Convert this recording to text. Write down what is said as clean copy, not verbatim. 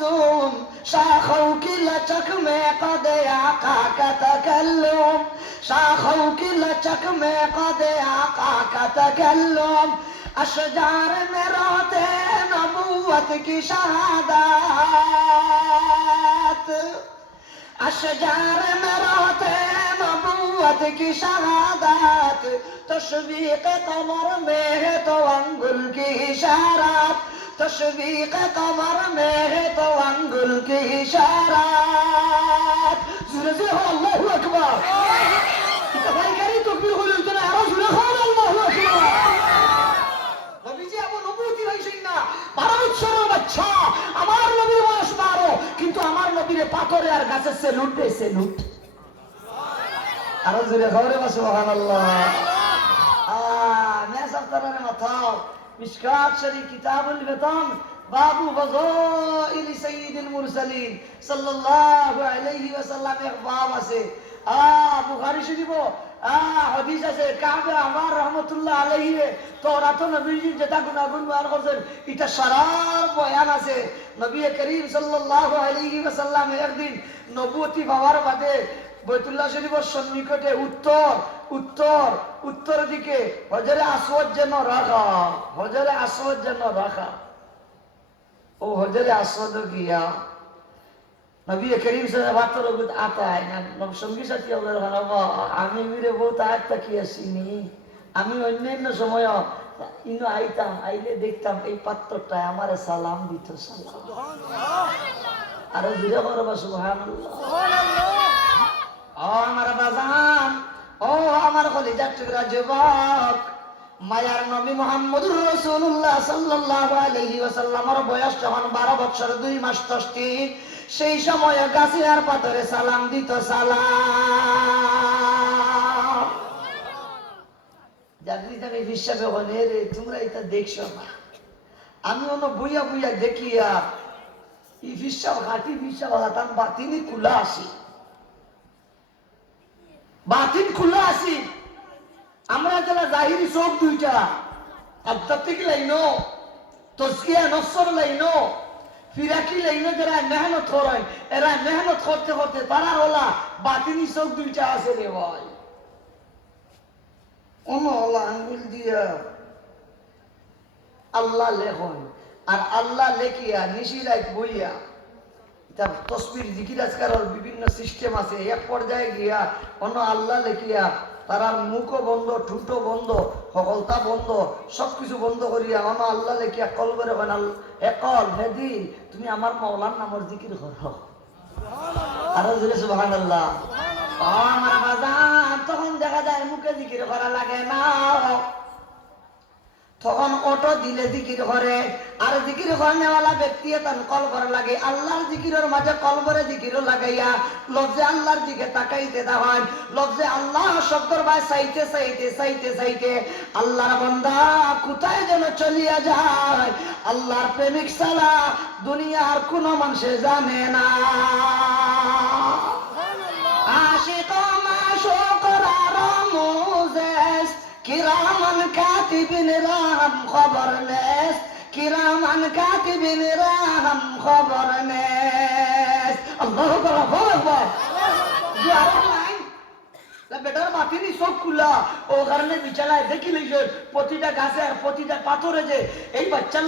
मासूम शाखों की लचक में कद आका का तकल्लुम शाखों की लचक में कद आका का तकल्लुम अशजार में रोते नबूवत की शहादत अशजार में रोते नबूवत की शहादत तशवीक कमर में है तो अंगुल की इशारत तशवीक कमर में है तो अंगुल की इशारत ज़ोर से हो अल्लाहु अकबर कितना भाई करी तकबीर हो तो ना आवाज सुना हो अल्लाहु अकबर नबी जी আপন নবুয়তি হইছেন না 12 বছরের বাচ্চা আমার নবীর বয়স 12 কিন্তু আমার নবীরে পাথরে আর গাছে সেলুট দেয় সেলুট আরো জোরে খবরে সুবহানাল্লাহ मैं सब तरह ने बताओ मिशकात शरीफ किताबुल वेतन बाबू फज़ाइल सय्यिदुल मुरसलीन सल्लल्लाहु अलैहि वसल्लम एक बाब আছে বুখারী শরীফ হাদিস আছে কাবে আমার রাহমাতুল্লাহ আলাইহি তওরাত নবীজি যেটা গুনাহগুন বয়ান করেন এটা সারার বয়ান আছে নবী করিম সাল্লাল্লাহু আলাইহি ওয়াসাল্লাম একদিন নবুয়তি পাওয়ার বাদে বাইতুল্লাহ শরীফের সন্নিকটে উত্তর দিকে হজরে আসওয়াদ যেন রাখা হজরে আসওয়াদ যেন রাখা ও হজরে আসওয়াদ গিয়া নবী করিম সাল্লাল্লাহু আলাইহি ওয়াসাল্লাম आता है ना সঙ্গী সাথী আমি মিরে বহুত আয়াত তাকিয়ে আসিনি আমি অন্যান্য সময় ইনো আইতাম আইলে দেখতাম এই পাত্রটা আমারে সালাম দিত সুবহানাল্লাহ আরো জোরে বলবা সুবহানাল্লাহ সুবহানাল্লাহ ও আমার বাজান ও আমার কলিজার টুকরা যুবক মায়ার নবী মুহাম্মদুর রাসূলুল্লাহ সাল্লাল্লাহু আলাইহি ওয়াসাল্লামের বয়স যখন 12 বছর 2 মাস 10 দিন সেই সময় গাছে আর পাথরে সালাম দিত সালাম জানি জানি বিশ্বাস বলে রে তোমরা এটা দেখছো না আমি অন্য বুইয়া বুইয়া দেখিয়া এই বিশ্বাস ঘাটি বিশ্বাস বাতান বাতিনি খোলা আসি বাতিন খোলা আসি আমরা যারা জাহিরি চোখ দুইটা আধ্যাত্মিক লাইনো তজকিয়া নফসর লাইনো ফিরাকি লাইনো যারা মেহনত করেন এরা মেহনত করতে করতে তারা ওলা বাতিনি চোখ দুইটা আছে রে ভাই ওলা আঙ্গুল দিয়া আল্লাহ লেখন আর আল্লাহ লেখিয়া নিশিরাত বইয়া তার তসবির জিকির আজকারের বিভিন্ন সিস্টেম আছে এক পর্যায়ে গিয়া অন্য আল্লাহ লেখিয়া তারার মুখও বন্ধ ঠুটো বন্ধ সকলতা বন্ধ সবকিছু বন্ধ করিয়া অন্য আল্লাহ লেখিয়া কলবরে একল হেদি তুমি আমার মওলার নামের জিকির করো আরো জোরে সুবহানাল্লাহ আমার বাজান তখন দেখা যায় মুখে জিকির করা লাগে না তখন অটো দিলে জিকির করে আর জিকির করেওয়ালা ব্যক্তি তার কলবরে লাগে আল্লাহর জিকিরের মাঝে কলবরে জিকিরও লাগাইয়া লফজে আল্লাহর দিকে তাকাইতে দেওয়ান লফজে আল্লাহ শব্দর ভাই চাইতে চাইতে চাইতে চাইতে আল্লাহর বান্দা কোথায় যেন চলিয়া যায় আল্লাহর প্রেমিক ছাড়া দুনিয়ার কোনো মানুষে জানে না আশিক মাশুক রামুজেস কিরামান কাতিবিন রাহাম খবর নেস কিরামান কাতিবিন রাহাম খবর নেস আল্লাহু আকবার বেটার মাতিনি সব খুলা ও কারণে বিছানায় দেখি লইছে প্রতিটা গাছে আর প্রতিটা পাথরে যে এই বাচ্চার